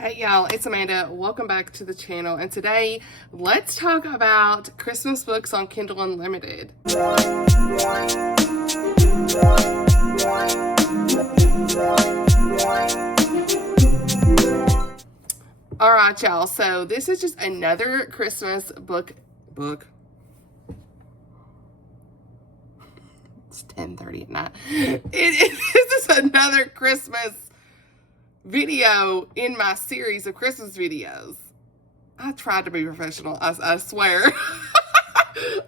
Hey y'all, it's Amanda. Welcome back to the channel. And today, let's talk about Christmas books on Kindle Unlimited. All right, y'all. So this is just another Christmas book. It's 10:30 at night. It is just another Christmas video in my series of Christmas videos. I tried to be professional, I swear.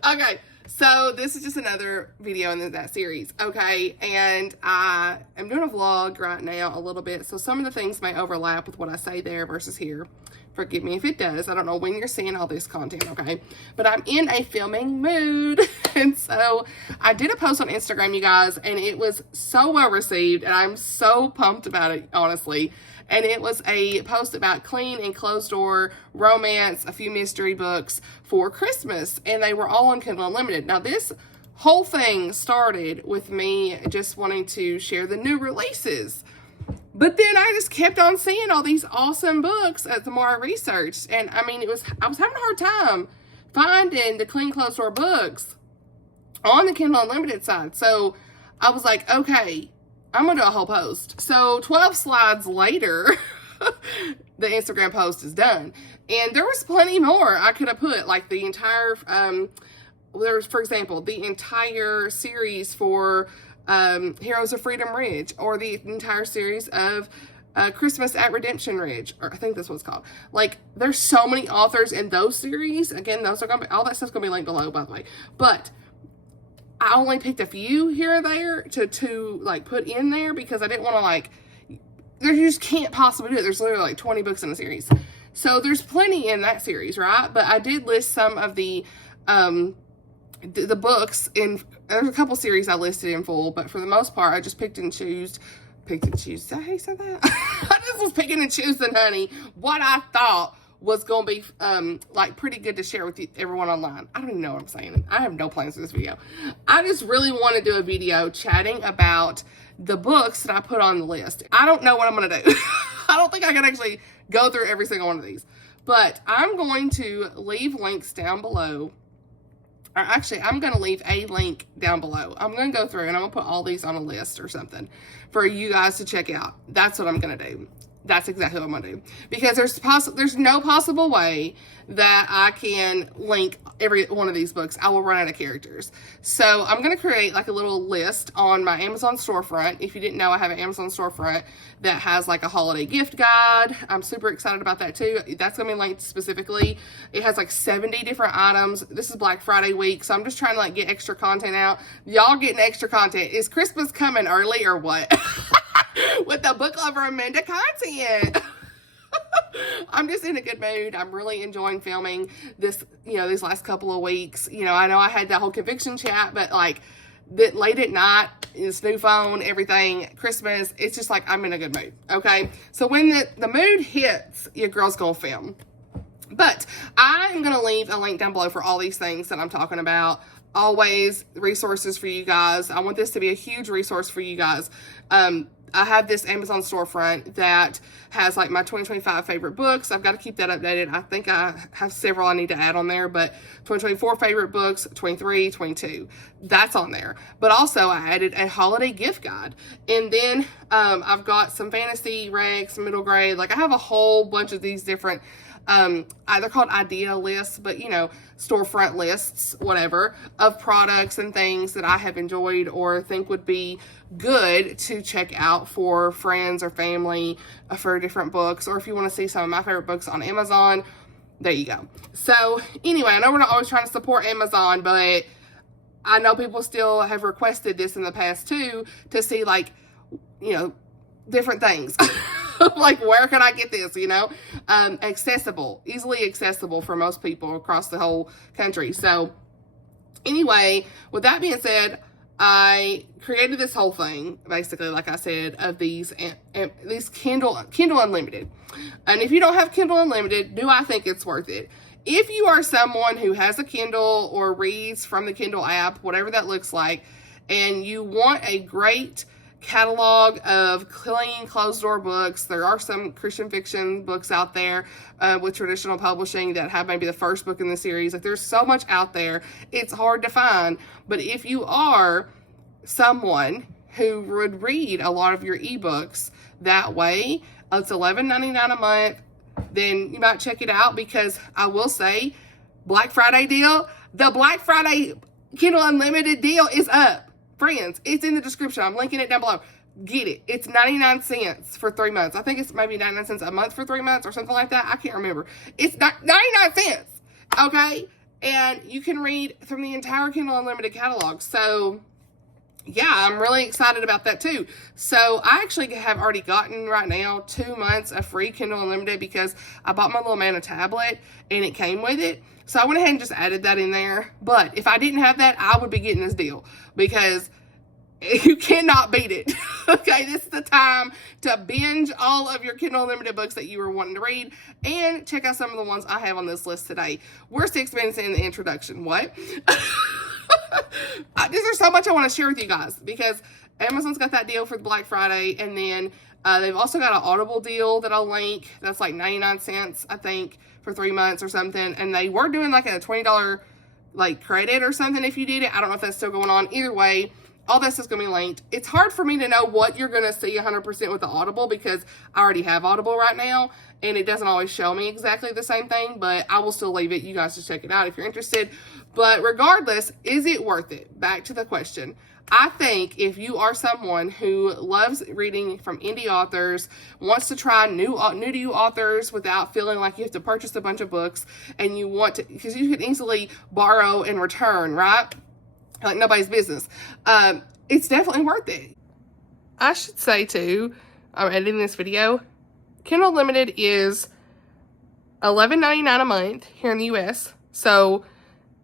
Okay, so this is just another video in that series, okay? And I am doing a vlog right now a little bit, so some of the things may overlap with what I say there versus here. Forgive me if it does. I don't know when you're seeing all this content, okay? But I'm in a filming mood. And so I did a post on Instagram, you guys, and it was so well received, and I'm so pumped about it, honestly. And it was a post about clean and closed door romance, a few mystery books for Christmas, and they were all on Kindle Unlimited. Now, this whole thing started with me just wanting to share the new releases. But then I just kept on seeing all these awesome books the more I researched. And I mean, I was having a hard time finding the clean closed door books on the Kindle Unlimited side. So I was like, okay, I'm going to do a whole post. So 12 slides later, the Instagram post is done. And there was plenty more I could have put, like the entire, there was, for example, the entire series for Heroes of Freedom Ridge, or the entire series of Christmas at Redemption Ridge, or I think that's what it's called. Like, there's so many authors in those series. Again, those are gonna be, all that stuff's gonna be linked below, by the way. But I only picked a few here or there to like put in there because I didn't want to, like, you just can't possibly do it. There's literally like 20 books in a series, so there's plenty in that series, right? But I did list some of the books in. There's a couple series I listed in full, but for the most part, I just picked and chose. Is that how you said that? I just was picking and choosing, honey, what I thought was going to be, like, pretty good to share with everyone online. I don't even know what I'm saying. I have no plans for this video. I just really want to do a video chatting about the books that I put on the list. I don't know what I'm going to do. I don't think I can actually go through every single one of these, but I'm going to leave links down below. Or actually, I'm going to leave a link down below. I'm going to go through and I'm going to put all these on a list or something for you guys to check out. That's what I'm going to do. That's exactly what I'm going to do. Because there's no possible way that I can link every one of these books. I will run out of characters. So I'm going to create like a little list on my Amazon storefront. If you didn't know, I have an Amazon storefront that has like a holiday gift guide. I'm super excited about that too. That's going to be linked specifically. It has like 70 different items. This is Black Friday week, so I'm just trying to like get extra content out. Y'all getting extra content. Is Christmas coming early or what? With the Book Lover Amanda content. I'm just in a good mood. I'm really enjoying filming this, these last couple of weeks. I know I had that whole conviction chat, but like late at night, this new phone, everything, Christmas, it's just like I'm in a good mood, okay? So when the mood hits, your girl's gonna film. But I am gonna leave a link down below for all these things that I'm talking about. Always resources for you guys. I want this to be a huge resource for you guys. I have this Amazon storefront that has like my 2025 favorite books. I've got to keep that updated. I think I have several I need to add on there, but 2024 favorite books, 23, 22, that's on there. But also I added a holiday gift guide. And then I've got some fantasy recs, middle grade. Like I have a whole bunch of these different they're called idea lists, but storefront lists, whatever, of products and things that I have enjoyed or think would be good to check out for friends or family for different books, or if you want to see some of my favorite books on Amazon, there you go. So anyway, I know we're not always trying to support Amazon, but I know people still have requested this in the past too, to see like, different things. Like, where can I get this, accessible, easily accessible for most people across the whole country. So anyway, with that being said, I created this whole thing, basically, like I said, of these Kindle Unlimited. And if you don't have Kindle Unlimited, do I think it's worth it? If you are someone who has a Kindle or reads from the Kindle app, whatever that looks like, and you want a great catalog of clean, closed-door books. There are some Christian fiction books out there with traditional publishing that have maybe the first book in the series. Like, there's so much out there. It's hard to find. But if you are someone who would read a lot of your ebooks that way, it's $11.99 a month, then you might check it out, because I will say, Black Friday deal, the Black Friday Kindle Unlimited deal is up. Friends, it's in the description. I'm linking it down below. Get it. It's 99 cents for 3 months. I think it's maybe 99 cents a month for 3 months or something like that. I can't remember. It's 99 cents. Okay? And you can read from the entire Kindle Unlimited catalog. So, yeah, I'm really excited about that too. So I actually have already gotten right now 2 months of free Kindle Unlimited, because I bought my little Mana tablet and it came with it. So I went ahead and just added that in there. But if I didn't have that, I would be getting this deal, because you cannot beat it. Okay, this is the time to binge all of your Kindle Unlimited books that you were wanting to read, and check out some of the ones I have on this list today. We're 6 minutes in the introduction. What? There's so much I want to share with you guys, because Amazon's got that deal for the Black Friday, and then they've also got an Audible deal that I'll link. That's like 99 cents, I think, for 3 months or something. And they were doing like a $20 like credit or something if you did it. I don't know if that's still going on. Either way, all this is going to be linked. It's hard for me to know what you're going to see 100% with the Audible, because I already have Audible right now, and it doesn't always show me exactly the same thing, but I will still leave it. You guys just check it out if you're interested. But regardless, is it worth it? Back to the question. I think if you are someone who loves reading from indie authors, wants to try new to you authors without feeling like you have to purchase a bunch of books, and you want to, because you can easily borrow and return, right? Like nobody's business. It's definitely worth it. I should say too, I'm editing this video, Kindle Unlimited is $11.99 a month here in the US. So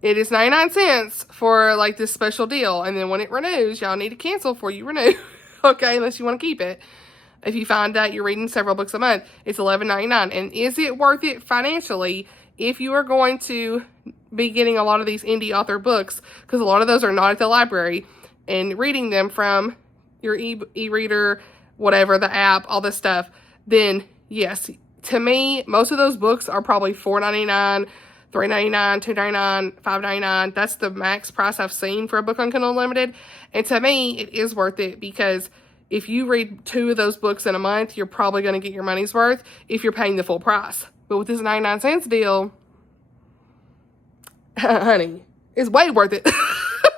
it is 99 cents for like this special deal. And then when it renews, y'all need to cancel before you renew. Okay, unless you want to keep it. If you find out you're reading several books a month, it's $11.99. And is it worth it financially if you are going to be getting a lot of these indie author books? Because a lot of those are not at the library, and reading them from your e-reader, whatever, the app, all this stuff, then yes, to me, most of those books are probably $4.99, $3.99, $2.99, $5.99. That's the max price I've seen for a book on Kindle Unlimited. And to me, it is worth it, because if you read 2 of those books in a month, you're probably going to get your money's worth if you're paying the full price. But with this 99 cents deal, honey, it's way worth it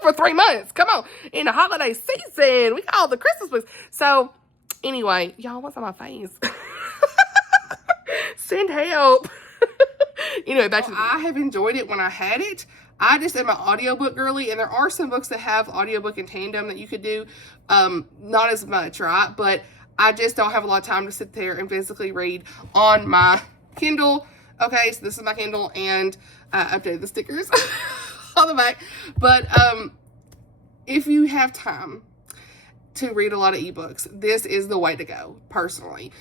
for 3 months. Come on. In the holiday season, we got all the Christmas books. So anyway, y'all, what's on my face? Send help. Anyway, back to I have enjoyed it when I had it. I just am an audiobook girly, and there are some books that have audiobook in tandem that you could do. Not as much, right? But I just don't have a lot of time to sit there and physically read on my Kindle. Okay, so this is my Kindle, and I updated the stickers on the back. But if you have time to read a lot of ebooks, this is the way to go, personally.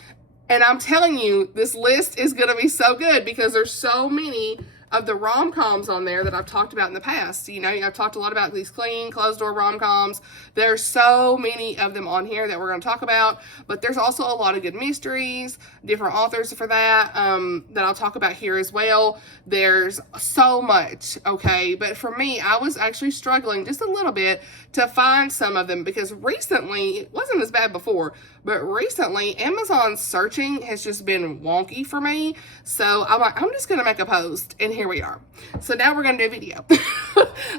And I'm telling you, this list is going to be so good, because there's so many of the rom-coms on there that I've talked about in the past. You know, I've talked a lot about these clean, closed-door rom-coms. There's so many of them on here that we're going to talk about. But there's also a lot of good mysteries, different authors for that, that I'll talk about here as well. There's so much, okay? But for me, I was actually struggling just a little bit to find some of them, because recently, it wasn't as bad before, but recently, Amazon's searching has just been wonky for me. So I'm like, I'm just going to make a post, and here we are. So now we're going to do a video.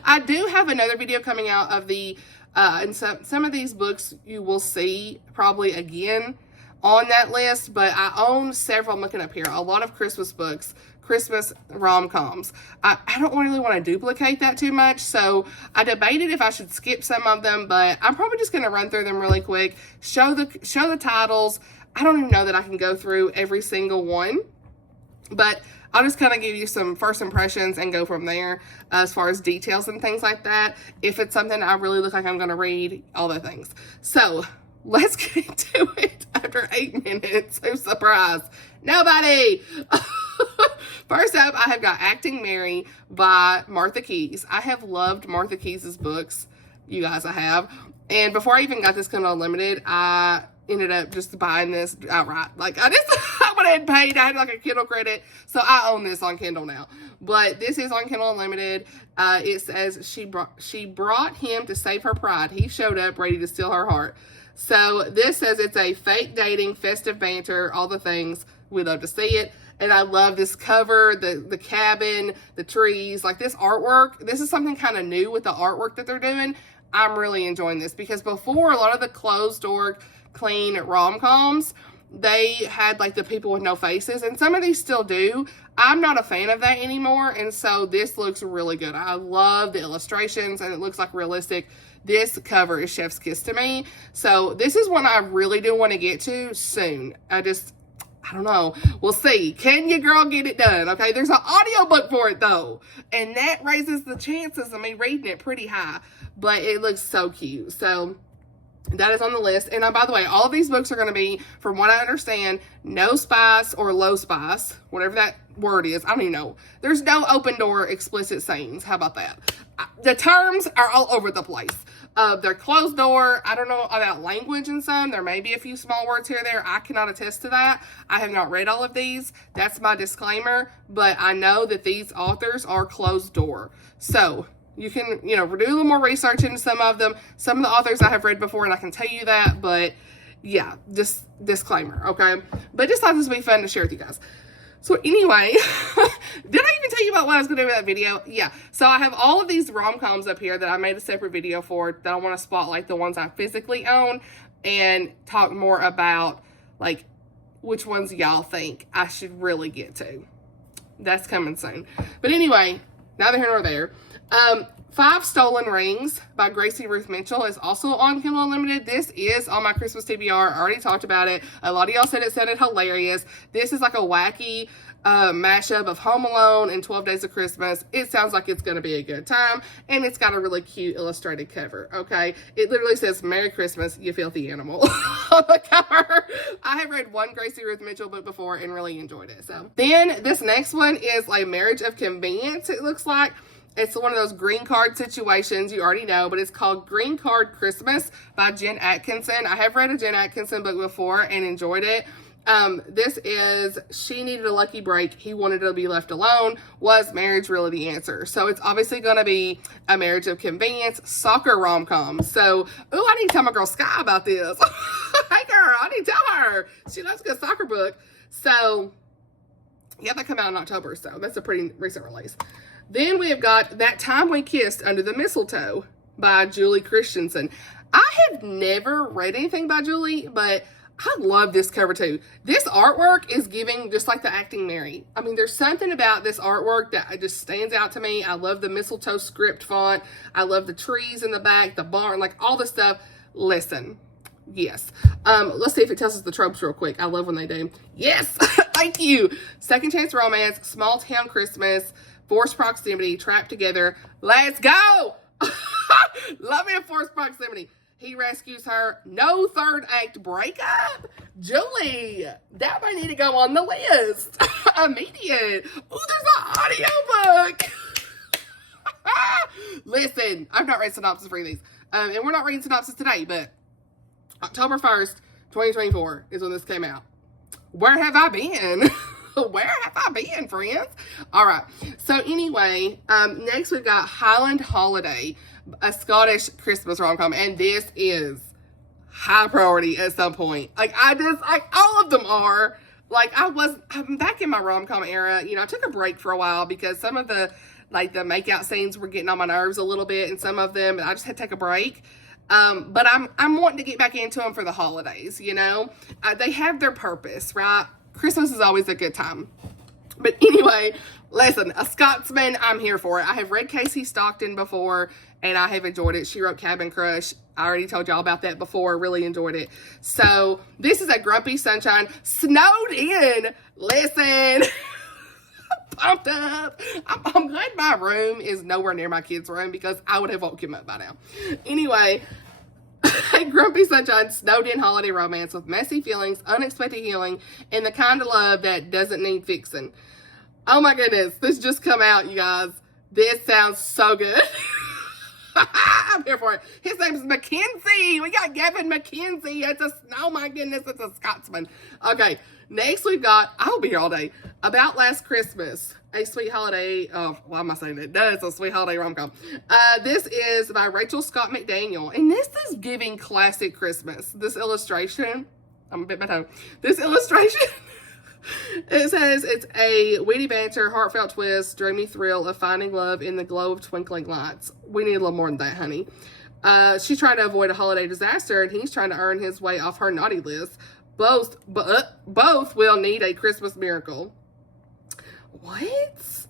I do have another video coming out of the, and some of these books you will see probably again on that list, but I own several, I'm looking up here, a lot of Christmas books, Christmas rom-coms. I don't really want to duplicate that too much, so I debated if I should skip some of them, but I'm probably just going to run through them really quick, show the titles. I don't even know that I can go through every single one, but I'll just kind of give you some first impressions and go from there as far as details and things like that. If it's something I really look like I'm going to read, all the things. So let's get into it after 8 minutes. Who's surprised? Nobody. First up, I have got Acting Mary by Martha Keyes. I have loved Martha Keyes' books. You guys, I have. And before I even got this Kindle Unlimited, I ended up just buying this outright. Like, I went ahead and paid. I had like a Kindle credit, so I own this on Kindle now. But this is on Kindle Unlimited. It says she brought him to save her pride. He showed up ready to steal her heart. So this says it's a fake dating, festive banter, all the things. We love to see it. And I love this cover, the cabin, the trees, like this artwork. This is something kind of new with the artwork that they're doing. I'm really enjoying this because before, a lot of the closed door, clean rom-coms, they had like the people with no faces, and some of these still do. I'm not a fan of that anymore, and so this looks really good. I love the illustrations, and it looks like realistic. This cover is chef's kiss to me. So this is one I really do want to get to soon. I don't know. We'll see. Can your girl get it done? Okay, there's an audiobook for it though, and that raises the chances of me reading it pretty high, but it looks so cute. So that is on the list. And by the way, all of these books are going to be, from what I understand, no spice or low spice, whatever that word is. I don't even know. There's no open door explicit sayings. How about that? The terms are all over the place. They're closed door. I don't know about language in some. There may be a few small words here or there. I cannot attest to that. I have not read all of these. That's my disclaimer. But I know that these authors are closed door. So you can, do a little more research into some of them. Some of the authors I have read before, and I can tell you that. But yeah, just disclaimer, okay? But just thought this would be fun to share with you guys. So anyway, did I even tell you about what I was going to do with that video? Yeah. So I have all of these rom-coms up here that I made a separate video for that I want to spotlight the ones I physically own and talk more about, like, which ones y'all think I should really get to. That's coming soon. But anyway, neither here nor there. 5 Stolen Rings by Gracie Ruth Mitchell is also on Kindle Unlimited. This is on my Christmas TBR. I already talked about it. A lot of y'all said it sounded hilarious. This is like a wacky mashup of Home Alone and 12 Days of Christmas. It sounds like it's going to be a good time, and it's got a really cute illustrated cover, okay? It literally says, "Merry Christmas, you filthy animal," on the cover. I have read one Gracie Ruth Mitchell book before and really enjoyed it. So then this next one is like Marriage of Convenience, it looks like. It's one of those green card situations you already know, but it's called Green Card Christmas by Jen Atkinson. I have read a Jen Atkinson book before and enjoyed it. This is, she needed a lucky break. He wanted to be left alone. Was marriage really the answer? So it's obviously going to be a marriage of convenience soccer rom-com. So, ooh, I need to tell my girl Sky about this. Hey girl, I need to tell her. She loves a good soccer book. So, yeah, that come out in October. So that's a pretty recent release. Then we have got That Time We Kissed Under the Mistletoe by Julie Christensen. I have never read anything by Julie, but I love this cover too. This artwork is giving just like the Acting Mary. I mean, there's something about this artwork that just stands out to me. I love the mistletoe script font. I love the trees in the back, the barn, like all this stuff. Listen, yes. Let's see if it tells us the tropes real quick. I love when they do. Yes, thank you. Second chance romance, small town Christmas, forced proximity, trapped together. Let's go! Love me a forced proximity. He rescues her. No third act breakup. Julie, that might need to go on the list. Immediate. Ooh, there's an audiobook. Listen, I've not read synopsis for these. And we're not reading synopsis today, but October 1st, 2024 is when this came out. Where have I been? Where have I been, friends? All right. So anyway, next we've got Highland Holiday, a Scottish Christmas rom-com, and this is high priority at some point. Like, all of them are. Like, I'm back in my rom-com era. I took a break for a while because some of the make-out scenes were getting on my nerves a little bit, and some of them, I just had to take a break. But I'm wanting to get back into them for the holidays, They have their purpose, right? Christmas is always a good time. But anyway, listen, A Scotsman, I'm here for it. I have read Casey Stockton before, and I have enjoyed it. She wrote Cabin Crush. I already told y'all about that before. Really enjoyed it. So this is a Grumpy Sunshine, snowed in. Listen, pumped up. I'm glad my room is nowhere near my kid's room because I would have woke him up by now. Anyway, a Grumpy Sunshine, snowed-in holiday romance with messy feelings, unexpected healing, and the kind of love that doesn't need fixing. Oh my goodness, this just come out, you guys. This sounds so good. I'm here for it. His name is Mackenzie. We got Gavin Mackenzie. Oh my goodness, it's a Scotsman. Okay, next we've got, I'll be here all day, About Last Christmas, a sweet holiday, oh, why am I saying that? That's a sweet holiday rom-com. This is by Rachel Scott McDaniel, and this is giving classic Christmas. This illustration, I'm a bit my tongue. This illustration, it says it's a witty banter, heartfelt twist, dreamy thrill of finding love in the glow of twinkling lights. We need a little more than that, honey. She's trying to avoid a holiday disaster, and he's trying to earn his way off her naughty list. Both will need a Christmas miracle. What?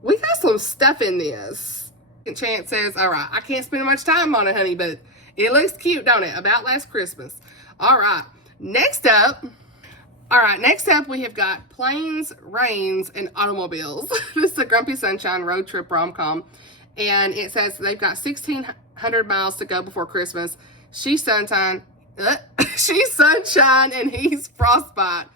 We got some stuff in this. Chance says, all right, I can't spend much time on it, honey, but it looks cute, don't it? About Last Christmas. All right. Next up, we have got Planes, Rains, and Automobiles. This is a Grumpy Sunshine road trip rom-com. And it says they've got 1,600 miles to go before Christmas. She's sunshine, and he's frostbite.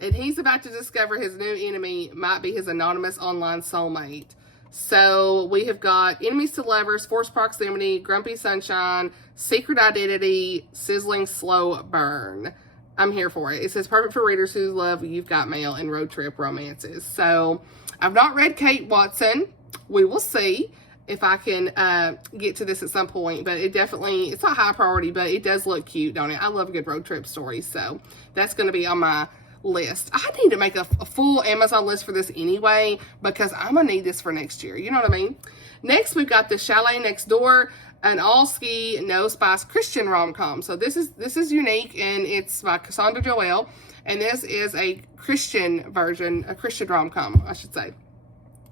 And he's about to discover his new enemy might be his anonymous online soulmate. So we have got enemies to lovers, forced proximity, grumpy sunshine, secret identity, sizzling slow burn. I'm here for it. It says perfect for readers who love You've Got Mail and road trip romances. So I've not read Kate Watson. We will see if I can get to this at some point, but it's not high priority, but it does look cute, don't it? I love a good road trip story, so that's going to be on my list. I need to make a full Amazon list for this anyway, because I'm going to need this for next year, you know what I mean? Next, we've got The Chalet Next Door, an all-ski, no-spice Christian rom-com. So this is unique, and it's by Cassandra Joelle, and this is a Christian version, a Christian rom-com, I should say.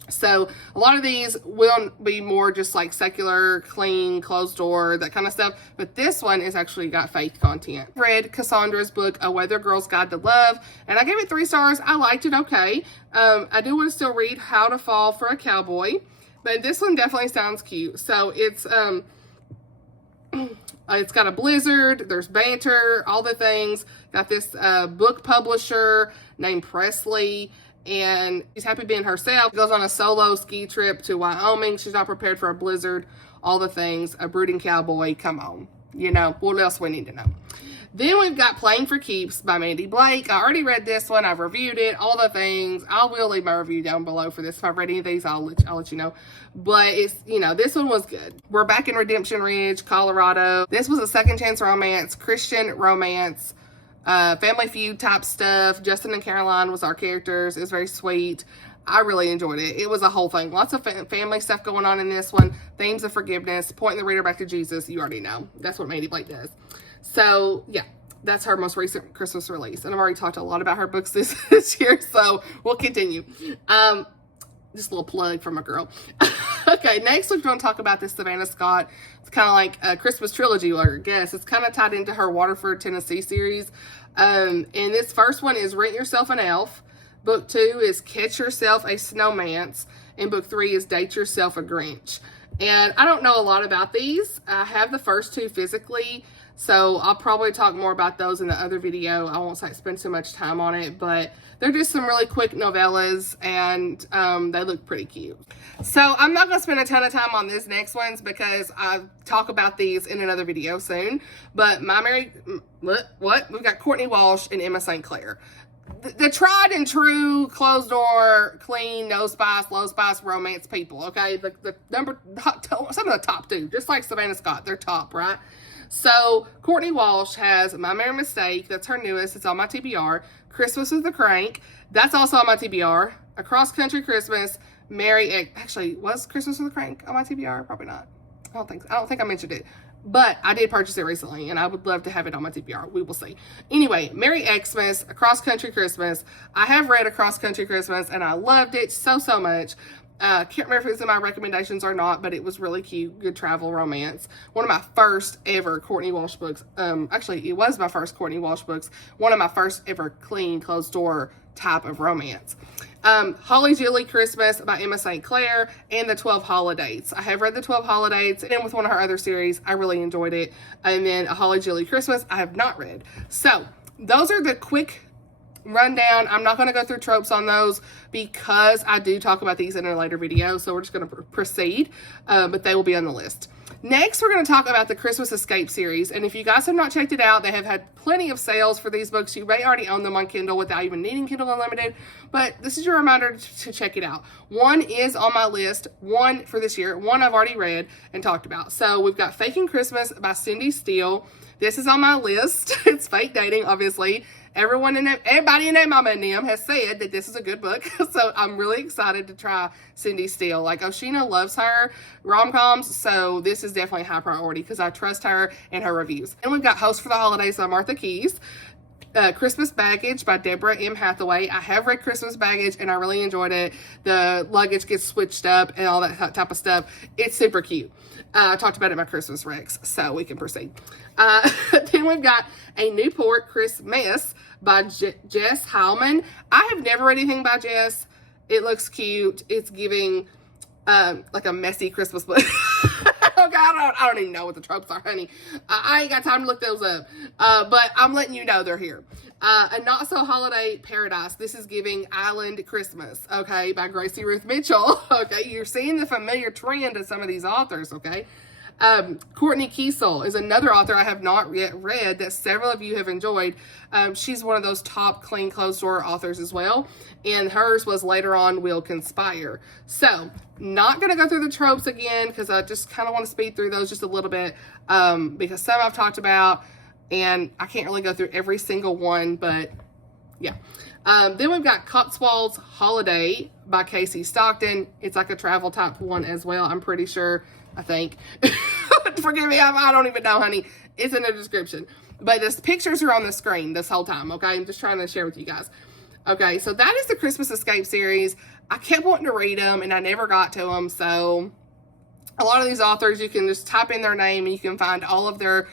So a lot of these will be more just like secular, clean, closed door, that kind of stuff. But this one is actually got faith content. I read Cassandra's book, A Weather Girl's Guide to Love, and I gave it 3 stars. I liked it okay. I do want to still read How to Fall for a Cowboy, but this one definitely sounds cute. So it's got a blizzard, there's banter, all the things. Got this book publisher named Presley, and she's happy being herself. Goes on a solo ski trip to Wyoming. She's not prepared for a blizzard, all the things. A brooding cowboy, come on. You know, what else we need to know? Then we've got Playing for Keeps by Mandy Blake. I already read this one. I've reviewed it, all the things. I will leave my review down below for this. If I've read any of these, I'll let you know. But it's, this one was good. We're back in Redemption Ridge, Colorado. This was a second chance romance, Christian romance, Family Feud type stuff. Justin and Caroline was our characters. It was very sweet. I really enjoyed it. It was a whole thing. Lots of family stuff going on in this one. Themes of forgiveness, pointing the reader back to Jesus. You already know. That's what Mandy Blake does. So, yeah, that's her most recent Christmas release. And I've already talked a lot about her books this year, so we'll continue. Just a little plug from a girl. Okay, next we're going to talk about this Savannah Scott. It's kind of like a Christmas trilogy, I guess. It's kind of tied into her Waterford, Tennessee series. And this first one is Rent Yourself an Elf. Book 2 is Catch Yourself a Snowman's. And book 3 is Date Yourself a Grinch. And I don't know a lot about these. I have the first 2 physically, so I'll probably talk more about those in the other video. I won't spend too much time on it, but they're just some really quick novellas, and they look pretty cute. So I'm not going to spend a ton of time on these next ones because I talk about these in another video soon. But we've got Courtney Walsh and Emma St. Clair. The tried and true, closed door, clean, no spice, low spice romance people, okay? Some of the top 2, just like Savannah Scott, they're top, right? So, Courtney Walsh has My Merry Mistake, that's her newest, it's on my TBR. Christmas with the Crank, that's also on my TBR. Across Country Christmas, actually, was Christmas with the Crank on my TBR? Probably not. I don't think I mentioned it. But I did purchase it recently, and I would love to have it on my TBR. We will see. Anyway, Merry Xmas, Across Country Christmas. I have read Across Country Christmas, and I loved it so much. Can't remember if it was in my recommendations or not, but it was really cute. Good travel romance. One of my first ever Courtney Walsh books. Actually, it was my first Courtney Walsh books. One of my first ever clean, closed door type of romance. Holly Jolly Christmas by Emma St. Clair, and The 12 Holidays. I have read The 12 Holidays, and with one of her other series, I really enjoyed it. And then A Holly Jolly Christmas, I have not read. So, those are the quick rundown. I'm not going to go through tropes on those because I do talk about these in a later video, so we're just going to proceed, but they will be on the list. Next, we're going to talk about the Christmas Escape series. And if you guys have not checked it out, they have had plenty of sales for these books. You may already own them on Kindle without even needing Kindle Unlimited. But this is your reminder to check it out. One is on my list, one for this year, one I've already read and talked about. So we've got Faking Christmas by Cindy Steele. This is on my list. It's fake dating, obviously. Everybody in their mama and them has said that this is a good book. So I'm really excited to try Cindy Steele. Like, Oshina loves her rom-coms, so this is definitely high priority because I trust her and her reviews. And we've got Host for the Holidays by Martha Keyes. Christmas Baggage by Deborah M. Hathaway. I have read Christmas Baggage and I really enjoyed it. The luggage gets switched up and all that type of stuff. It's super cute. I talked about it in my Christmas Rex, so we can proceed. Then we've got A Newport Christmas by Jess Heilman. I have never read anything by Jess. It looks cute. It's giving like a messy Christmas book. Okay, I don't even know what the tropes are, honey. I ain't got time to look those up. But I'm letting you know they're here. A Not So Holiday Paradise. This is giving Island Christmas, okay, by Gracie Ruth Mitchell. Okay, you're seeing the familiar trend of some of these authors, okay. Courtney Kiesel is another author I have not yet read that several of you have enjoyed. She's one of those top clean closed door authors as well. And hers was Later On We'll Conspire. So, not going to go through the tropes again because I just kind of want to speed through those just a little bit because some I've talked about and I can't really go through every single one, but yeah. Then we've got Cotswolds Holiday by Casey Stockton. It's like a travel type one as well, I'm pretty sure. I think. Forgive me, I don't even know, honey. It's in the description. But the pictures are on the screen this whole time, okay? I'm just trying to share with you guys. Okay, so that is the Christmas Escape series. I kept wanting to read them, and I never got to them. So a lot of these authors, you can just type in their name, and you can find all of their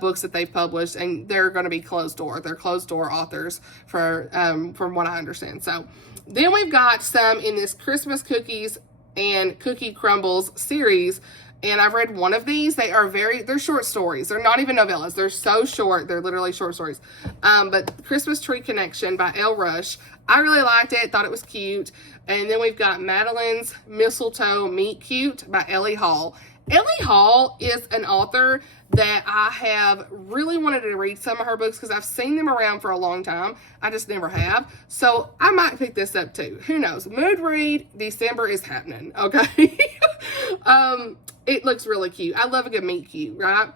books that they've published, and they're going to be closed door. They're closed door authors for from what I understand. So then we've got some in this Christmas Cookies and Cookie Crumbles series, and I've read one of these. They're short stories. They're not even novellas. They're so short. They're literally short stories. But Christmas Tree Connection by Elle Rush. I really liked it. Thought it was cute. And then we've got Madeline's Mistletoe Meet Cute by Ellie Hall. Ellie Hall is an author that I have really wanted to read some of her books because I've seen them around for a long time. I just never have. So I might pick this up too. Who knows? Mood read, December is happening, okay? It looks really cute. I love a good meet cute, right?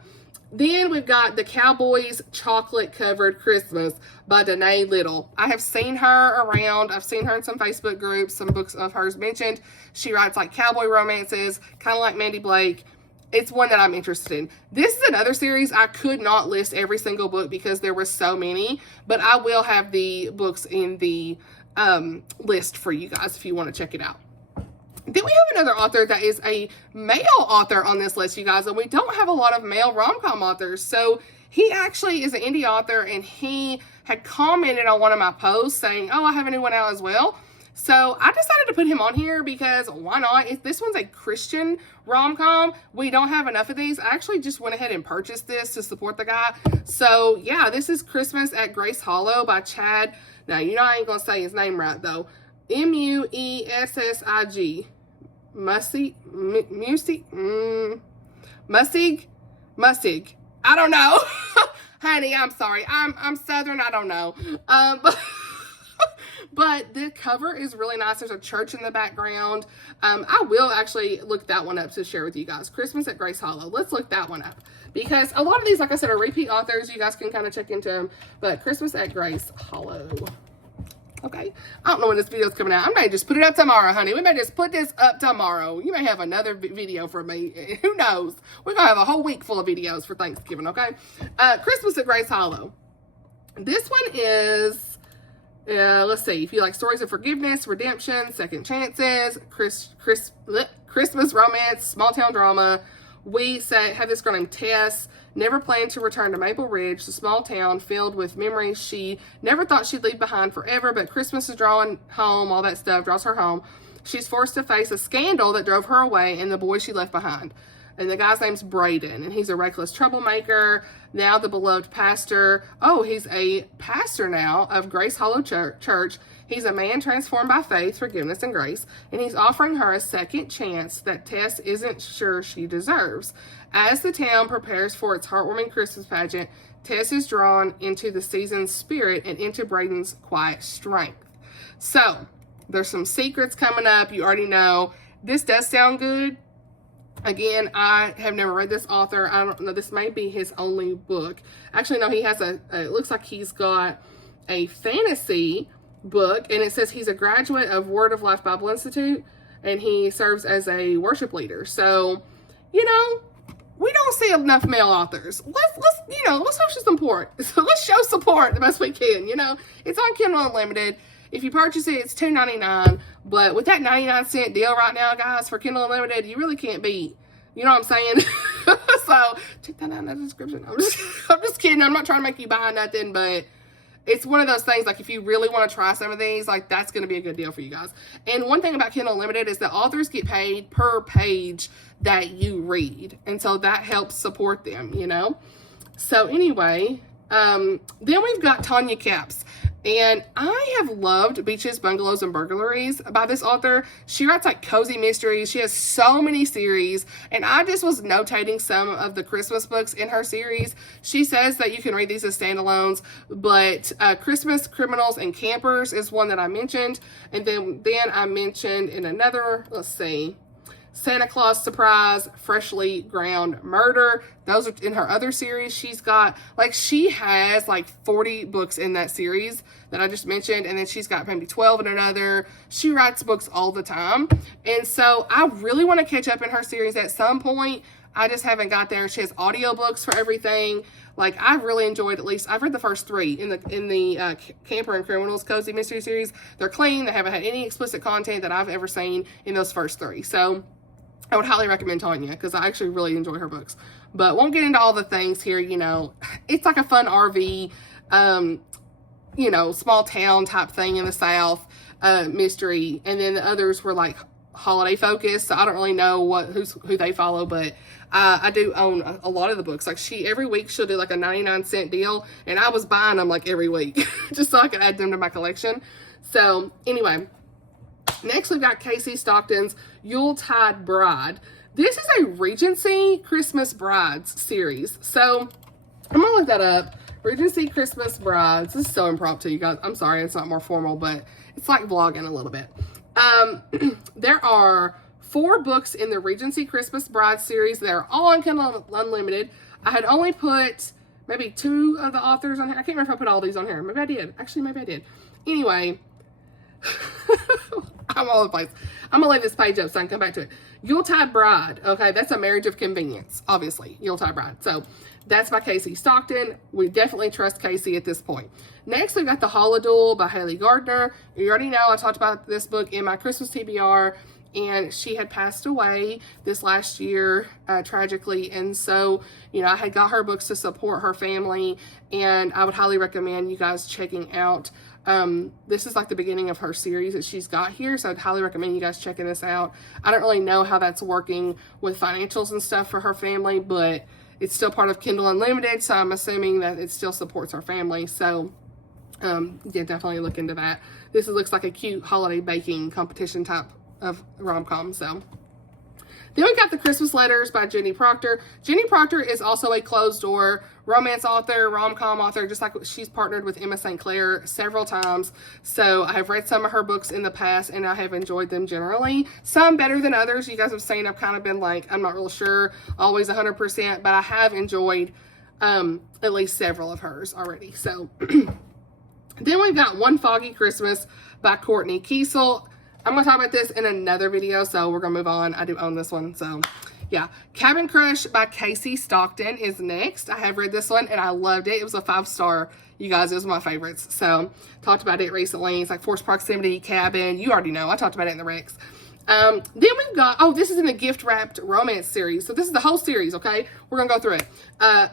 Then we've got The Cowboys Chocolate Covered Christmas by Danae Little. I have seen her around. I've seen her in some Facebook groups, some books of hers mentioned. She writes like cowboy romances, kind of like Mandy Blake. It's one that I'm interested in. This is another series. I could not list every single book because there were so many, but I will have the books in the list for you guys if you want to check it out. Then we have another author that is a male author on this list, you guys, and we don't have a lot of male rom-com authors. So he actually is an indie author, and he had commented on one of my posts saying, oh, I have a new one out as well. So I decided to put him on here because why not? If this one's a Christian rom-com, we don't have enough of these. I actually just went ahead and purchased this to support the guy. So yeah, this is Christmas at Grace Hollow by Chad. Now, you know I ain't going to say his name right, though. Muessig. Mussig. I don't know. Honey, I'm sorry. I'm Southern. I don't know. But the cover is really nice. There's a church in the background. I will actually look that one up to share with you guys. Christmas at Grace Hollow. Let's look that one up. Because a lot of these, like I said, are repeat authors. You guys can kind of check into them. But Christmas at Grace Hollow. Okay, I don't know when this video is coming out. I may just put it up tomorrow, honey. We may just put this up tomorrow. You may have another video from me. Who knows? We're going to have a whole week full of videos for Thanksgiving, okay? Christmas at Grace Hollow. This one is, let's see. If you like stories of forgiveness, redemption, second chances, Christmas romance, small town drama. We have this girl named Tess. Never planned to return to Maple Ridge, the small town filled with memories she never thought she'd leave behind forever, but Christmas is drawing home, all that stuff draws her home. She's forced to face a scandal that drove her away and the boy she left behind. And the guy's name's Braden, and he's a reckless troublemaker, now the beloved pastor. Oh, he's a pastor now of Grace Hollow Church. He's a man transformed by faith, forgiveness, and grace, and he's offering her a second chance that Tess isn't sure she deserves. As the town prepares for its heartwarming Christmas pageant, Tess is drawn into the season's spirit and into Braden's quiet strength. So, there's some secrets coming up. You already know. This does sound good. Again, I have never read this author. I don't know. This may be his only book. Actually, no, he has it looks like he's got a fantasy book, and it says he's a graduate of Word of Life Bible Institute, and he serves as a worship leader. So, you know, we don't see enough male authors. Let's show some support. So let's show support the best we can. You know, it's on Kindle Unlimited. If you purchase it, it's $2.99. But with that 99-cent deal right now, guys, for Kindle Unlimited, you really can't beat. You know what I'm saying? So check that out in the description. I'm just kidding. I'm not trying to make you buy nothing, but it's one of those things, like, if you really want to try some of these, like, that's going to be a good deal for you guys. And one thing about Kindle Unlimited is that authors get paid per page that you read. And so that helps support them, you know? So anyway, then we've got Tanya Capps. And I have loved Beaches, Bungalows, and Burglaries by this author. She writes like cozy mysteries. She has so many series. And I just was notating some of the Christmas books in her series. She says that you can read these as standalones, but Christmas Criminals and Campers is one that I mentioned. And then I mentioned in another, let's see, Santa Claus Surprise, Freshly Ground Murder. Those are in her other series. She's got, like, she has like 40 books in that series that I just mentioned, and then she's got maybe 12 in another. She writes books all the time, and so I really want to catch up in her series at some point. I just haven't got there. She has audiobooks for everything. Like, I've really enjoyed, at least I've read the first 3 in the Camper and Criminals Cozy Mystery series. They're clean. They haven't had any explicit content that I've ever seen in those first 3. So I would highly recommend Tanya, because I actually really enjoy her books. But won't get into all the things here, you know. It's like a fun RV, you know, small town type thing in the South, mystery. And then the others were like holiday focused. So I don't really know who they follow, but I do own a lot of the books. Like, every week she'll do like a 99-cent deal, and I was buying them like every week just so I could add them to my collection. So anyway, next we've got Casey Stockton's Yuletide Bride. This is a Regency Christmas Brides series. So I'm gonna look that up. Regency Christmas Brides. This is so impromptu, you guys. I'm sorry, it's not more formal, but it's like vlogging a little bit. There are 4 books in the Regency Christmas Bride series. They're all on Kindle Unlimited. I had only put maybe 2 of the authors on here. I can't remember if I put all these on here. Maybe I did. Actually, maybe I did. Anyway, I'm all over the place. I'm gonna lay this page up so I can come back to it. Yuletide Bride. Okay, that's a marriage of convenience, obviously. Yuletide Bride. So that's by Casey Stockton. We definitely trust Casey at this point. Next, we've got The Holiduel by Haley Gardner. You already know I talked about this book in my Christmas TBR, and she had passed away this last year, tragically. And so, you know, I had got her books to support her family, and I would highly recommend you guys checking out. This is like the beginning of her series that she's got here, so I'd highly recommend you guys checking this out. I don't really know how that's working with financials and stuff for her family, but it's still part of Kindle Unlimited, so I'm assuming that it still supports her family. So, yeah, definitely look into that. This looks like a cute holiday baking competition type of rom-com. So then we got The Christmas Letters by Jenny Proctor. Jenny Proctor is also a closed door romance author, rom-com author, just like she's partnered with Emma St. Clair several times. So I have read some of her books in the past, and I have enjoyed them generally. Some better than others. You guys have seen I've kind of been like, I'm not real sure, always 100%, but I have enjoyed at least several of hers already. So then we've got One Foggy Christmas by Courtney Kiesel. I'm going to talk about this in another video, so we're going to move on. I do own this one, so yeah. Cabin Crush by Casey Stockton is next. I have read this one, and I loved it. It was a 5-star, you guys. It was my favorites. So, talked about it recently. It's like Forced Proximity, Cabin. You already know. I talked about it in the Rex. Then we've got, oh, this is in the Gift Wrapped Romance series. So, this is the whole series, okay? We're going to go through it.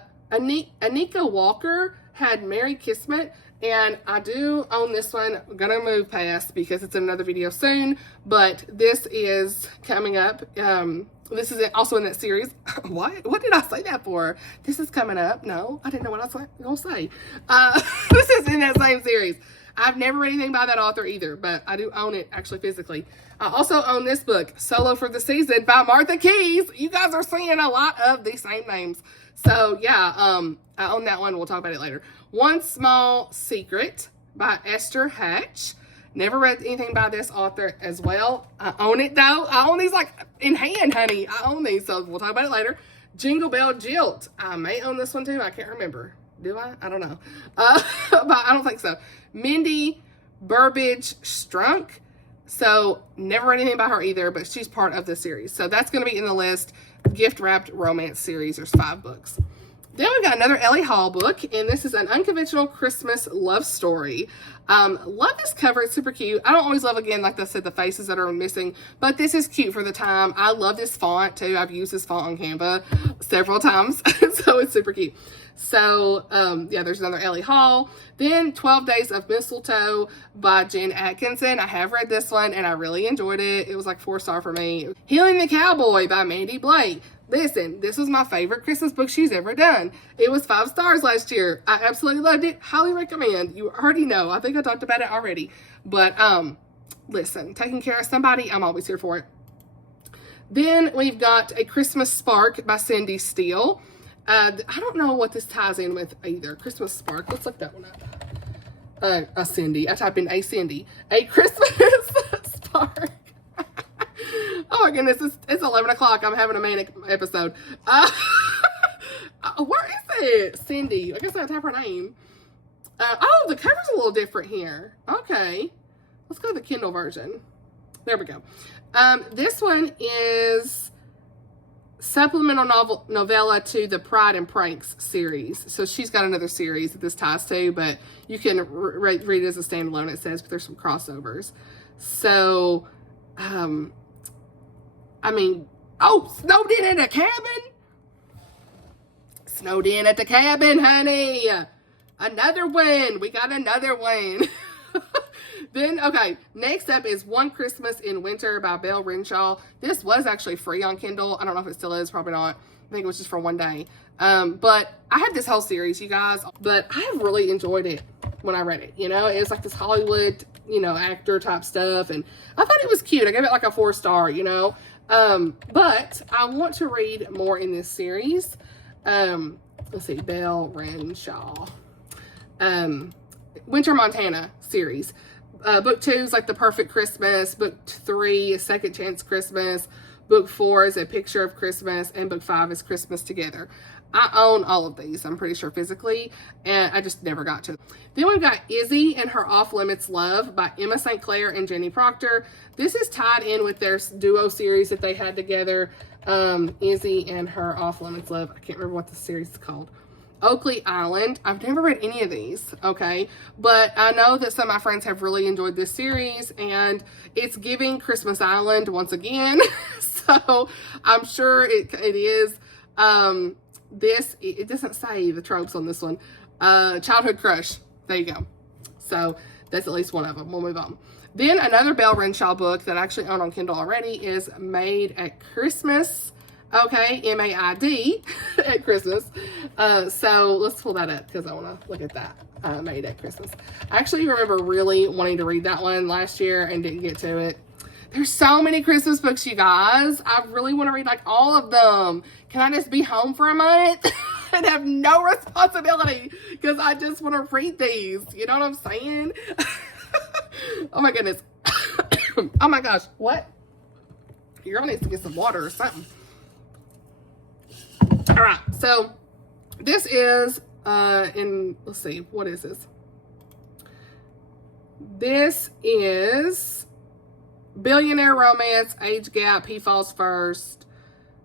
Anika Walker had Merry Kismet. And I do own this one. I'm going to move past because it's in another video soon. But this is coming up. This is also in that series. What did I say that for? This is coming up. No, I didn't know what I was going to say. This is in that same series. I've never read anything by that author either, but I do own it actually physically. I also own this book, Solo for the Season by Martha Keyes. You guys are seeing a lot of the same names. So yeah, I own that one. We'll talk about it later. One Small Secret by Esther Hatch. Never read anything by this author as well. I own it though. I own these like in hand, honey. I own these, so we'll talk about it later. Jingle Bell Jilt. I may own this one too. I can't remember. Do I? I don't know. But I don't think so. Mindy Burbage Strunk. So never read anything by her either, but she's part of the series. So that's going to be in the list. Gift Wrapped Romance Series. There's 5 books. Then we've got another Ellie Hall book, and this is an unconventional Christmas love story. Love this cover. It's super cute. I don't always love, again, like I said, the faces that are missing, but this is cute for the time. I love this font, too. I've used this font on Canva several times, so it's super cute. So, yeah, there's another Ellie Hall. Then 12 Days of Mistletoe by Jen Atkinson. I have read this one, and I really enjoyed it. It was like 4-star for me. Healing the Cowboy by Mandy Blake. Listen, this was my favorite Christmas book she's ever done. It was 5 stars last year. I absolutely loved it. Highly recommend. You already know. I think I talked about it already. But, listen, taking care of somebody, I'm always here for it. Then we've got A Christmas Spark by Cindy Steele. I don't know what this ties in with either. Christmas Spark. Let's look that one up. A Cindy. I type in A Cindy. A Christmas Spark. Oh my goodness, it's 11 o'clock. I'm having a manic episode. Where is it? Cindy. I guess I type her name. Oh, the cover's a little different here. Okay. Let's go to the Kindle version. There we go. This one is supplemental novella to the Pride and Pranks series. So she's got another series that this ties to, but you can read it as a standalone, it says, but there's some crossovers. So, I mean, oh, snowed in at a cabin? Snowed in at the cabin, honey. Another one. We got another one. Then, okay, next up is One Christmas in Winter by Belle Renshaw. This was actually free on Kindle. I don't know if it still is. Probably not. I think it was just for one day. But I had this whole series, you guys. But I have really enjoyed it when I read it. You know, it was like this Hollywood, you know, actor type stuff. And I thought it was cute. I gave it like a 4-star, you know. But I want to read more in this series. Let's see, Belle Renshaw. Winter Montana series. Book 2 is like The Perfect Christmas. Book 3 is Second Chance Christmas. Book 4 is A Picture of Christmas. And Book 5 is Christmas Together. I own all of these, I'm pretty sure, physically. And I just never got to. Then we've got Izzy and Her Off Limits Love by Emma St. Clair and Jenny Proctor. This is tied in with their duo series that they had together. Izzy and Her Off Limits Love. I can't remember what the series is called. Oakley Island. I've never read any of these, okay? But I know that some of my friends have really enjoyed this series, and it's giving Christmas Island once again. So I'm sure it is. It doesn't say the tropes on this one. Childhood Crush. There you go. So that's at least one of them. We'll move on. Then another Belle Renshaw book that I actually own on Kindle already is Made at Christmas. Okay, M-A-I-D at Christmas. So let's pull that up because I want to look at that. Made at Christmas. I actually remember really wanting to read that one last year and didn't get to it. There's so many Christmas books, you guys. I really want to read like all of them. Can I just be home for a month and have no responsibility because I just want to read these? You know what I'm saying? Oh my goodness. Oh my gosh. What? Your girl needs to get some water or something. All right. So this is let's see. What is this? This is Billionaire Romance, Age Gap, He Falls First.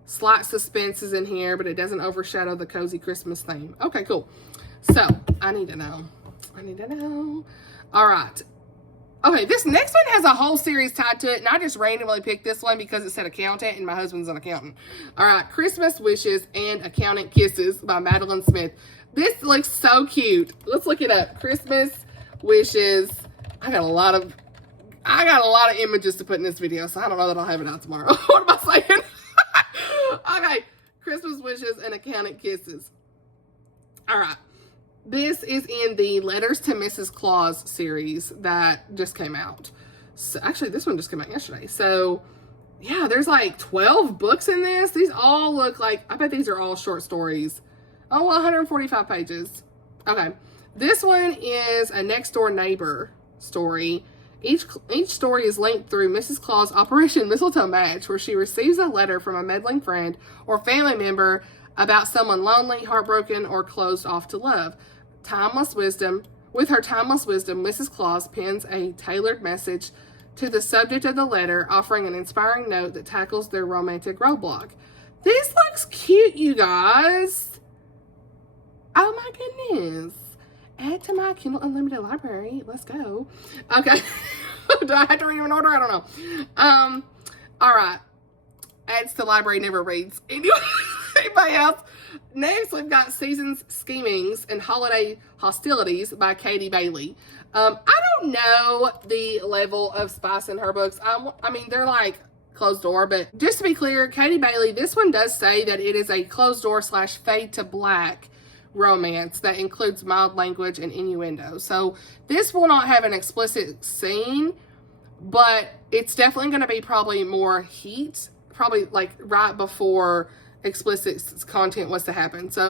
Slight suspense is in here, but it doesn't overshadow the cozy Christmas theme. Okay, cool. So, I need to know. All right. Okay, this next one has a whole series tied to it, and I just randomly picked this one because it said accountant, and my husband's an accountant. All right, Christmas Wishes and Accountant Kisses by Madeline Smith. This looks so cute. Let's look it up. Christmas wishes. I got a lot of images to put in this video, so I don't know that I'll have it out tomorrow. What am I saying? Okay. Christmas wishes and accountant kisses. All right. This is in the Letters to Mrs. Claus series that just came out. So, actually, this one just came out yesterday. So, yeah, there's like 12 books in this. These all look like, I bet these are all short stories. Oh, 145 pages. Okay. This one is a next door neighbor story. Each story is linked through Mrs. Claus' Operation Mistletoe Match, where she receives a letter from a meddling friend or family member about someone lonely, heartbroken, or closed off to love. With her timeless wisdom, Mrs. Claus pens a tailored message to the subject of the letter, offering an inspiring note that tackles their romantic roadblock. This looks cute, you guys. Oh my goodness. Add to my Kindle Unlimited library. Let's go. Okay. Do I have to read them in order? I don't know. All right. Adds to library, never reads. Anybody else? Next, we've got Seasons, Schemings, and Holiday Hostilities by Katie Bailey. I don't know the level of spice in her books. I mean, they're like closed door, but just to be clear, Katie Bailey, this one does say that it is a closed door / fade to black romance that includes mild language and innuendo. So this will not have an explicit scene, but it's definitely going to be probably more heat, probably like right before explicit content was to happen. So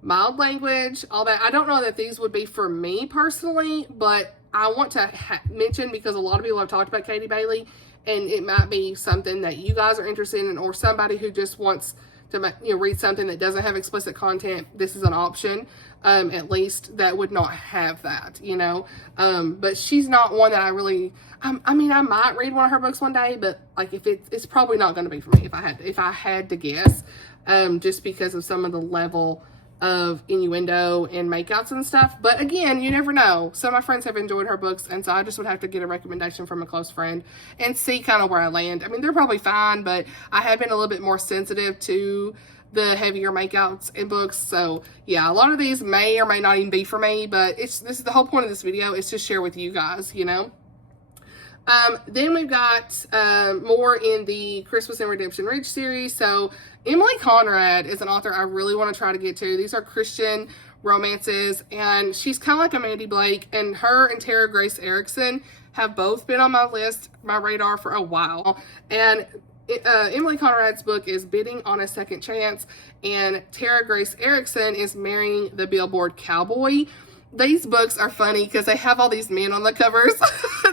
mild language, all that. I don't know that these would be for me personally, but I want to mention, because a lot of people have talked about Katie Bailey, and it might be something that you guys are interested in, or somebody who just wants to, you know, read something that doesn't have explicit content. This is an option, at least, that would not have that, you know. But she's not one that I really, I mean, I might read one of her books one day, but like if it's probably not going to be for me if I had to guess, just because of some of the level of innuendo and makeouts and stuff. But again, you never know. Some of my friends have enjoyed her books, and so I just would have to get a recommendation from a close friend and see kind of where I land. I mean, they're probably fine, but I have been a little bit more sensitive to the heavier makeouts in books. So yeah, a lot of these may or may not even be for me, but this is the whole point of this video, is to share with you guys, you know. Then we've got more in the Christmas and Redemption Ridge series. So Emily Conrad is an author I really want to try to get to. These are Christian romances, and she's kind of like a Mandy Blake, and her and Tara Grace Erikson have both been on my list, my radar, for a while. And Emily Conrad's book is Bidding on a Second Chance, and Tara Grace Erikson is Marrying the Billboard Cowboy. These books are funny because they have all these men on the covers.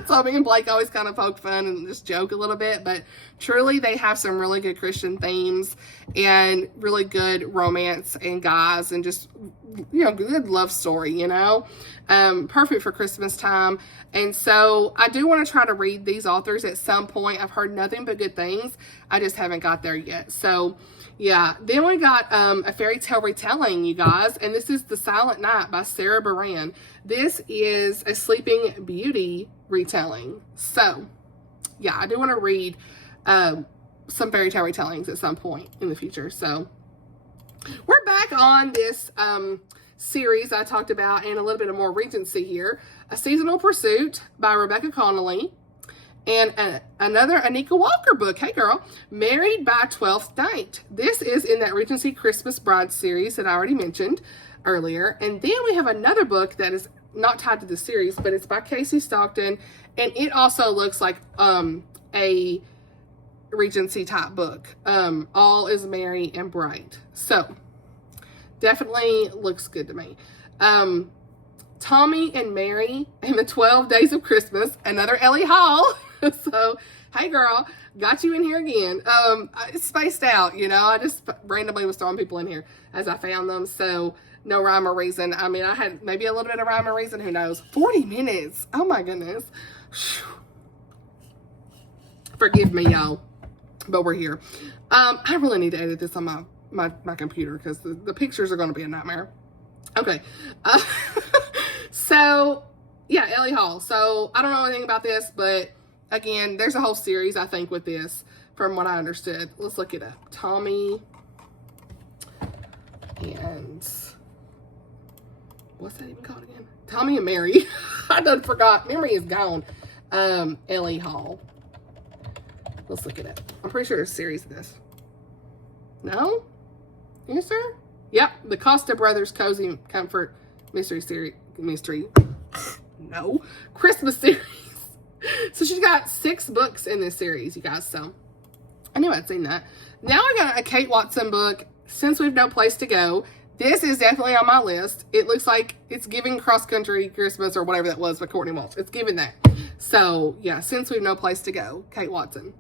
So me and Blake always kind of poke fun and just joke a little bit, but truly they have some really good Christian themes and really good romance and guys, and just, you know, good love story, you know. Perfect for Christmas time. And so I do want to try to read these authors at some point. I've heard nothing but good things. I just haven't got there yet. So yeah, then we got a fairy tale retelling, you guys, and this is The Silent Night by Sarah Baran. This is a Sleeping Beauty retelling. So yeah, I do want to read some fairy tale retellings at some point in the future. So we're back on this series I talked about, and a little bit of more Regency here. A Seasonal Pursuit by Rebecca Connolly. And another Anika Walker book. Hey girl. Married by 12th Night. This is in that Regency Christmas Bride series that I already mentioned earlier. And then we have another book that is not tied to the series, but it's by Casey Stockton. And it also looks like a Regency type book. All is Merry and Bright. So definitely looks good to me. Tommy and Mary and the 12 Days of Christmas. Another Ellie Hall. So, hey girl, got you in here again. It's spaced out, you know. I just randomly was throwing people in here as I found them. So, no rhyme or reason. I mean, I had maybe a little bit of rhyme or reason. Who knows? 40 minutes. Oh my goodness. Forgive me, y'all. But we're here. I really need to edit this on my computer, because the pictures are going to be a nightmare. Okay. So, yeah, Ellie Hall. So, I don't know anything about this, but again, there's a whole series, I think, with this, from what I understood. Let's look it up. Tommy and what's that even called again? Tommy and Mary. I done forgot. Memory is gone. Ellie Hall. Let's look it up. I'm pretty sure there's a series of this. No? Yes, sir? Yep. The Costa Brothers Cozy Comfort Mystery Series. No. Christmas series. So she's got 6 books in this series, you guys. So I knew I'd seen that. Now I got a Kate Watson book, Since We've No Place to Go. This is definitely on my list. It looks like it's giving Cross Country Christmas or whatever that was by Courtney Walsh. It's giving that. So, yeah, Since We've No Place to Go, Kate Watson.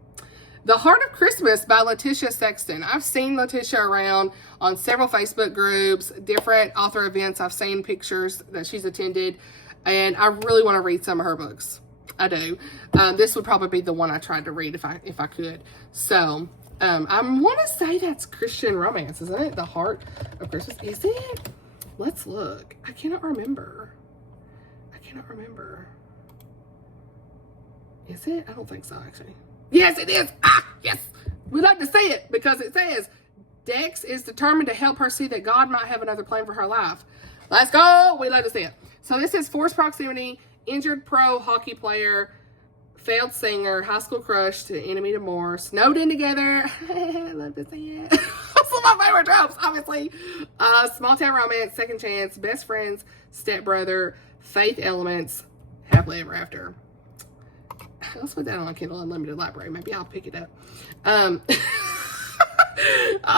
The Heart of Christmas by Letitia Sexton. I've seen Letitia around on several Facebook groups, different author events. I've seen pictures that she's attended, and I really want to read some of her books. I do. This would probably be the one I tried to read if I could. So, I want to say that's Christian romance, isn't it? The Heart of Christmas. Is it? Let's look. I cannot remember. Is it? I don't think so, actually. Yes, it is. Ah, yes. We like to see it because it says Dex is determined to help her see that God might have another plan for her life. Let's go. We love to see it. So this is forced proximity, injured pro hockey player, failed singer, high school crush, to enemy to more, snowed in together. I love to see it. That's one of my favorite tropes, obviously. Small town romance, second chance, best friends, stepbrother, faith elements, happily ever after. Let's put that on Kindle Unlimited Library. Maybe I'll pick it up. Oh,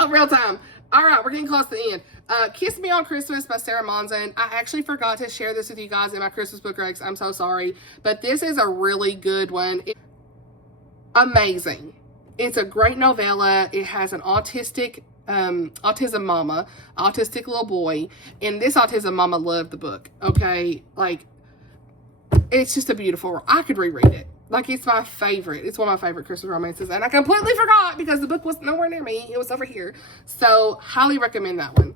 real time. All right, we're getting close to the end. Kiss Me on Christmas by Sarah Monson. I actually forgot to share this with you guys in my Christmas book recs. I'm so sorry. But this is a really good one. Amazing. It's a great novella. It has an autistic autism mama, autistic little boy. And this autism mama loved the book. Okay? Like, it's just a beautiful, I could reread it. Like, it's my favorite. It's one of my favorite Christmas romances. And I completely forgot because the book was nowhere near me. It was over here. So, highly recommend that one.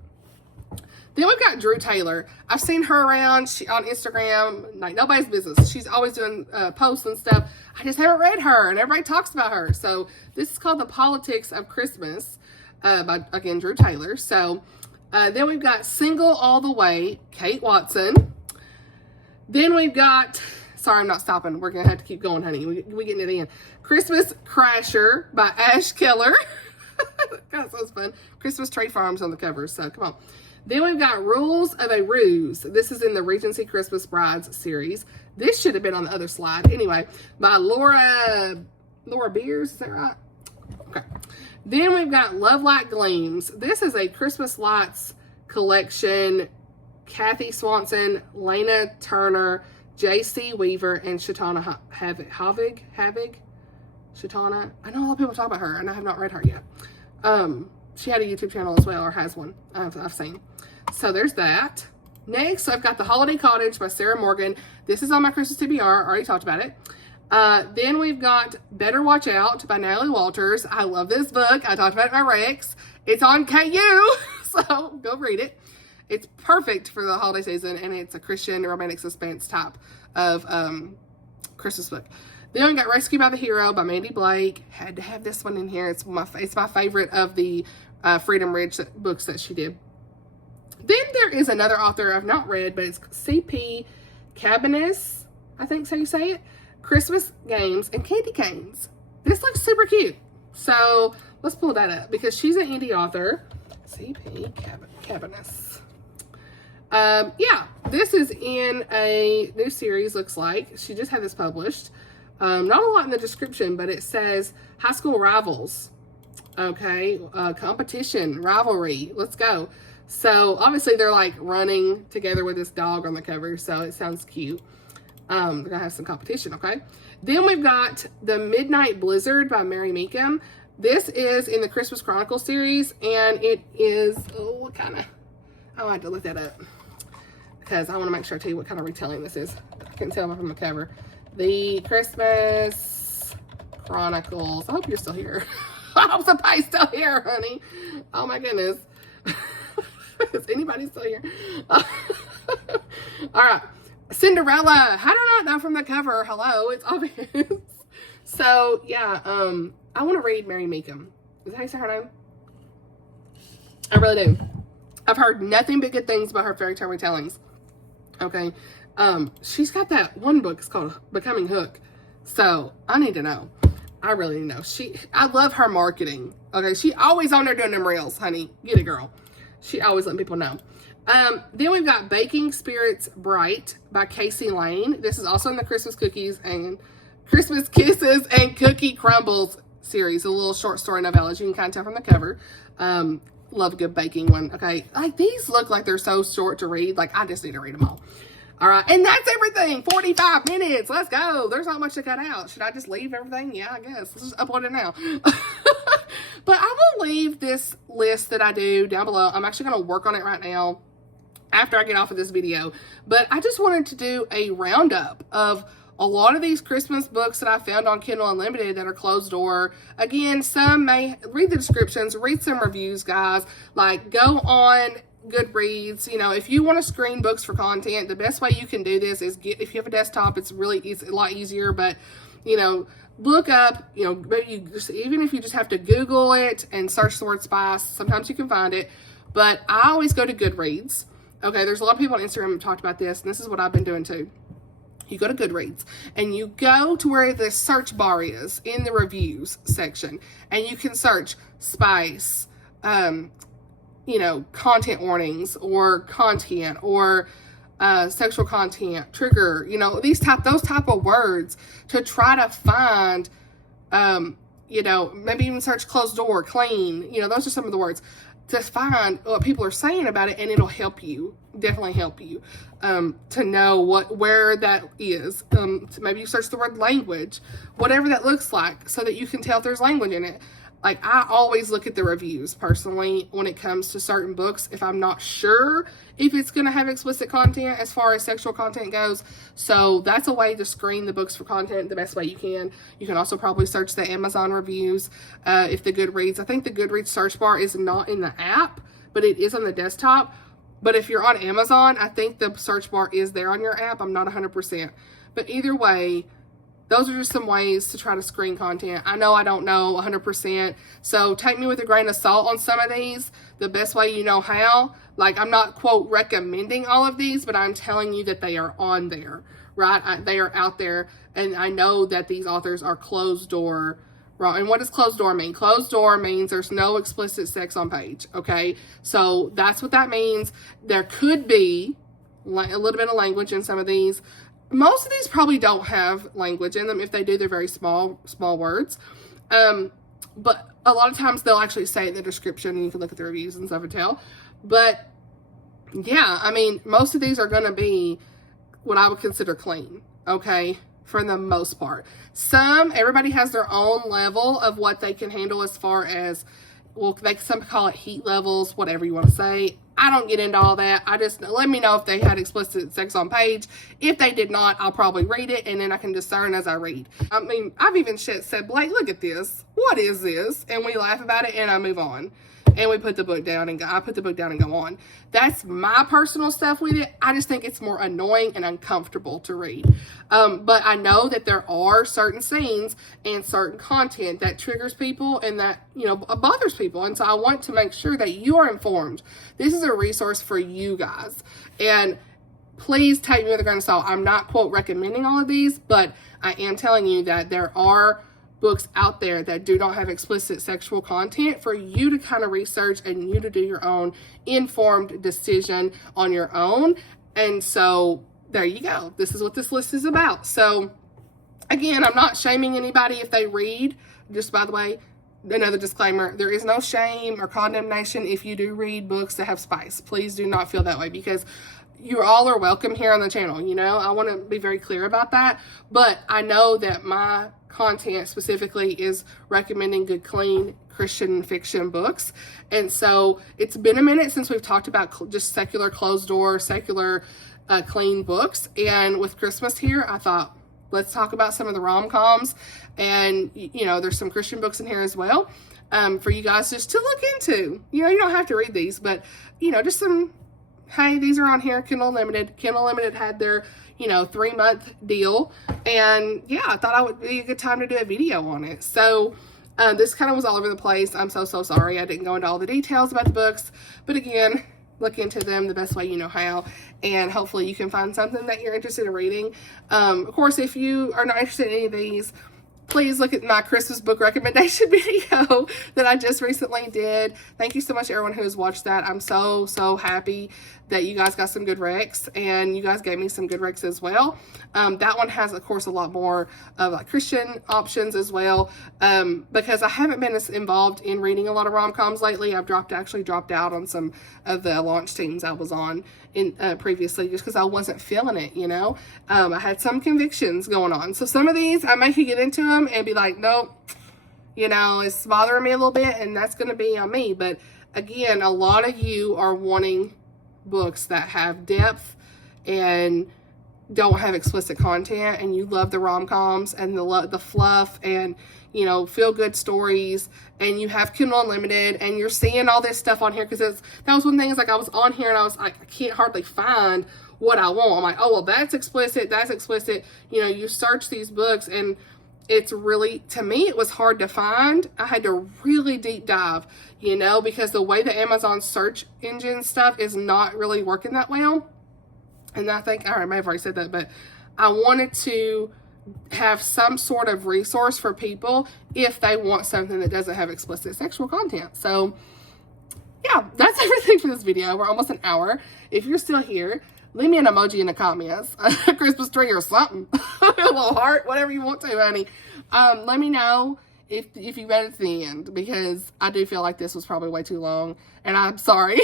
Then we've got Drew Taylor. I've seen her around on Instagram. Like, nobody's business. She's always doing posts and stuff. I just haven't read her. And everybody talks about her. So, this is called The Politics of Christmas by, again, Drew Taylor. So, then we've got Single All the Way, Kate Watson. Then we've got... Sorry, I'm not stopping. We're going to have to keep going, honey. We're getting it in. Christmas Crasher by Ash Keller. God, so fun. Christmas Tree Farms on the cover, so come on. Then we've got Rules of a Ruse. This is in the Regency Christmas Brides series. This should have been on the other slide. Anyway, by Laura Beers. Is that right? Okay. Then we've got Love Like Gleams. This is a Christmas lights collection. Kathy Swanson, Lena Turner, J.C. Weaver, and Shatana Havig. Shatana. I know a lot of people talk about her, and I have not read her yet. She had a YouTube channel as well, or has one. I've seen. So there's that. Next, I've got The Holiday Cottage by Sarah Morgan. This is on my Christmas TBR. I already talked about it. Then we've got Better Watch Out by Natalie Walters. I love this book. I talked about it in my Rex. It's on KU, so go read it. It's perfect for the holiday season, and it's a Christian romantic suspense type of Christmas book. Then we got Rescued by the Hero by Mandy Blake. Had to have this one in here. It's my favorite of the Freedom Ridge books that she did. Then there is another author I've not read, but it's C.P. Cabanis, I think is how you say it. Christmas Games and Candy Canes. This looks super cute. So let's pull that up because she's an indie author. C.P. Cabanis. Yeah, this is in a new series, looks like. She just had this published. Not a lot in the description, but it says high school rivals. Okay, competition, rivalry. Let's go. So, obviously, they're like running together with this dog on the cover, so it sounds cute. They're going to have some competition, okay? Then we've got The Midnight Blizzard by Mary Meekum. This is in the Christmas Chronicle series, and it is, oh, kind of, I'll have to look that up because I want to make sure I tell you what kind of retelling this is. I can tell from the cover. The Christmas Chronicles. I hope you're still here. I hope somebody's still here, honey. Oh my goodness. Is anybody still here? All right. Cinderella. How do I not know from the cover? Hello, it's obvious. So, yeah, I want to read Mary Meekum. Is that how you say her name? I really do. I've heard nothing but good things about her fairy tale retellings. Okay. She's got that one book. It's called Becoming Hook. So I need to know. I really need to know. I love her marketing. Okay. She always on there doing them reels, honey. Get it, girl. She always letting people know. Then we've got Baking Spirits Bright by Casey Lane. This is also in the Christmas Cookies and Christmas Kisses and Cookie Crumbles series. A little short story novella, as you can kind of tell from the cover. Love a good baking one. Okay. Like, these look like they're so short to read. Like, I just need to read them all. All right. And that's everything. 45 minutes. Let's go. There's not much to cut out. Should I just leave everything? Yeah, I guess. Let's just upload it now. But I will leave this list that I do down below. I'm actually going to work on it right now after I get off of this video. But I just wanted to do a roundup of a lot of these Christmas books that I found on Kindle Unlimited that are closed door. Again, some may read the descriptions, read some reviews, guys. Like, go on Goodreads. You know, if you want to screen books for content, the best way you can do this is if you have a desktop, it's a lot easier. But, you know, look up, you know, even if you just have to Google it and search the word spice, sometimes you can find it. But I always go to Goodreads. Okay, there's a lot of people on Instagram who talked about this, and this is what I've been doing too. You go to Goodreads and you go to where the search bar is in the reviews section, and you can search spice, you know, content warnings or content or sexual content, trigger, you know, those type of words to try to find, you know, maybe even search closed door, clean, you know, those are some of the words to find what people are saying about it, and it'll help you, definitely help you, to know where that is. Maybe you search the word language, whatever that looks like, so that you can tell if there's language in it. Like, I always look at the reviews, personally, when it comes to certain books, if I'm not sure if it's going to have explicit content as far as sexual content goes. So that's a way to screen the books for content the best way you can. You can also probably search the Amazon reviews, if the Goodreads. I think the Goodreads search bar is not in the app, but it is on the desktop. But if you're on Amazon, I think the search bar is there on your app. I'm not 100%. But either way, those are just some ways to try to screen content. I know I don't know 100%, so take me with a grain of salt on some of these. The best way you know how. Like, I'm not, quote, recommending all of these, but I'm telling you that they are on there, right? They are out there, and I know that these authors are closed door. Right? And what does closed door mean? Closed door means there's no explicit sex on page, okay? So that's what that means. There could be a little bit of language in some of these. Most of these probably don't have language in them. If they do, they're very small words. But a lot of times they'll actually say it in the description, and you can look at the reviews and stuff and tell. But yeah, I mean, most of these are going to be what I would consider clean, okay, for the most part. Everybody has their own level of what they can handle as far as, well, some call it heat levels, whatever you want to say. I don't get into all that. I just, let me know if they had explicit sex on page. If they did not, I'll probably read it, and then I can discern as I read. I mean, I've even said, Blake, look at this. What is this? And we laugh about it, and I move on. And we put the book down, and I put the book down and go on. That's my personal stuff with it. I just think it's more annoying and uncomfortable to read. But I know that there are certain scenes and certain content that triggers people and that, you know, bothers people. And so I want to make sure that you are informed. This is a resource for you guys. And please take me with a grain of salt. I'm not, quote, recommending all of these, but I am telling you that there are books out there that do not have explicit sexual content for you to kind of research and you to do your own informed decision on your own. And so there you go. This is what this list is about. So again, I'm not shaming anybody if they read. Just by the way, another disclaimer, there is no shame or condemnation if you do read books that have spice. Please do not feel that way, because you all are welcome here on the channel. You know, I want to be very clear about that. But I know that my content specifically is recommending good, clean Christian fiction books. And so it's been a minute since we've talked about just secular closed door, secular clean books. And with Christmas here, I thought, let's talk about some of the rom-coms. And, you know, there's some Christian books in here as well, for you guys just to look into. You know, you don't have to read these, but, you know, just some, hey, these are on here, Kindle Unlimited. Kindle Unlimited had their, you know, 3-month deal. And yeah, I thought it would be a good time to do a video on it. So this kind of was all over the place. I'm so sorry I didn't go into all the details about the books. But again, look into them the best way you know how, and hopefully you can find something that you're interested in reading. Of course, if you are not interested in any of these, please look at my Christmas book recommendation video that I just recently did. Thank you so much everyone who has watched that. I'm so happy that you guys got some good recs, and you guys gave me some good recs as well. That one has, of course, a lot more of like Christian options as well, because I haven't been as involved in reading a lot of rom-coms lately. I've actually dropped out on some of the launch teams I was on in previously, just because I wasn't feeling it, you know. I had some convictions going on. So some of these, I may get into them and be like, nope, you know, it's bothering me a little bit, and that's going to be on me. But again, a lot of you are wanting books that have depth and don't have explicit content, and you love the rom-coms and the fluff and, you know, feel good stories, and you have Kindle Unlimited, and you're seeing all this stuff on here, because that was one thing, is like I was on here and I was like, I can't hardly find what I want. I'm like, oh well, that's explicit, you know. You search these books and it's really, to me, it was hard to find. I had to really deep dive, you know, because the way the Amazon search engine stuff is not really working that well. And I think, I may have already said that, but I wanted to have some sort of resource for people if they want something that doesn't have explicit sexual content. So yeah, that's everything for this video. We're almost an hour. If you're still here, leave me an emoji in the comments, a Christmas tree or something, a little heart, whatever you want to, honey. Let me know if you read it to the end, because I do feel like this was probably way too long, and I'm sorry,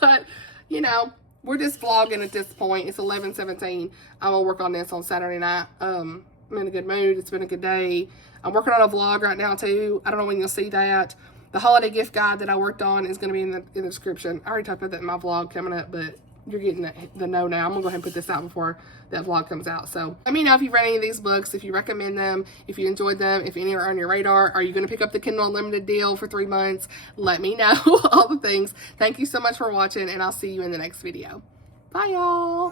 but you know, we're just vlogging at this point. It's 11:17. I'm gonna work on this on Saturday night. I'm in a good mood. It's been a good day. I'm working on a vlog right now too. I don't know when you'll see that. The holiday gift guide that I worked on is going to be in the description. I already talked about that in my vlog coming up, but you're getting the know now. I'm going to go ahead and put this out before that vlog comes out. So let me know if you've read any of these books, if you recommend them, if you enjoyed them, if any are on your radar. Are you going to pick up the Kindle Unlimited deal for 3 months? Let me know. All the things. Thank you so much for watching, and I'll see you in the next video. Bye, y'all.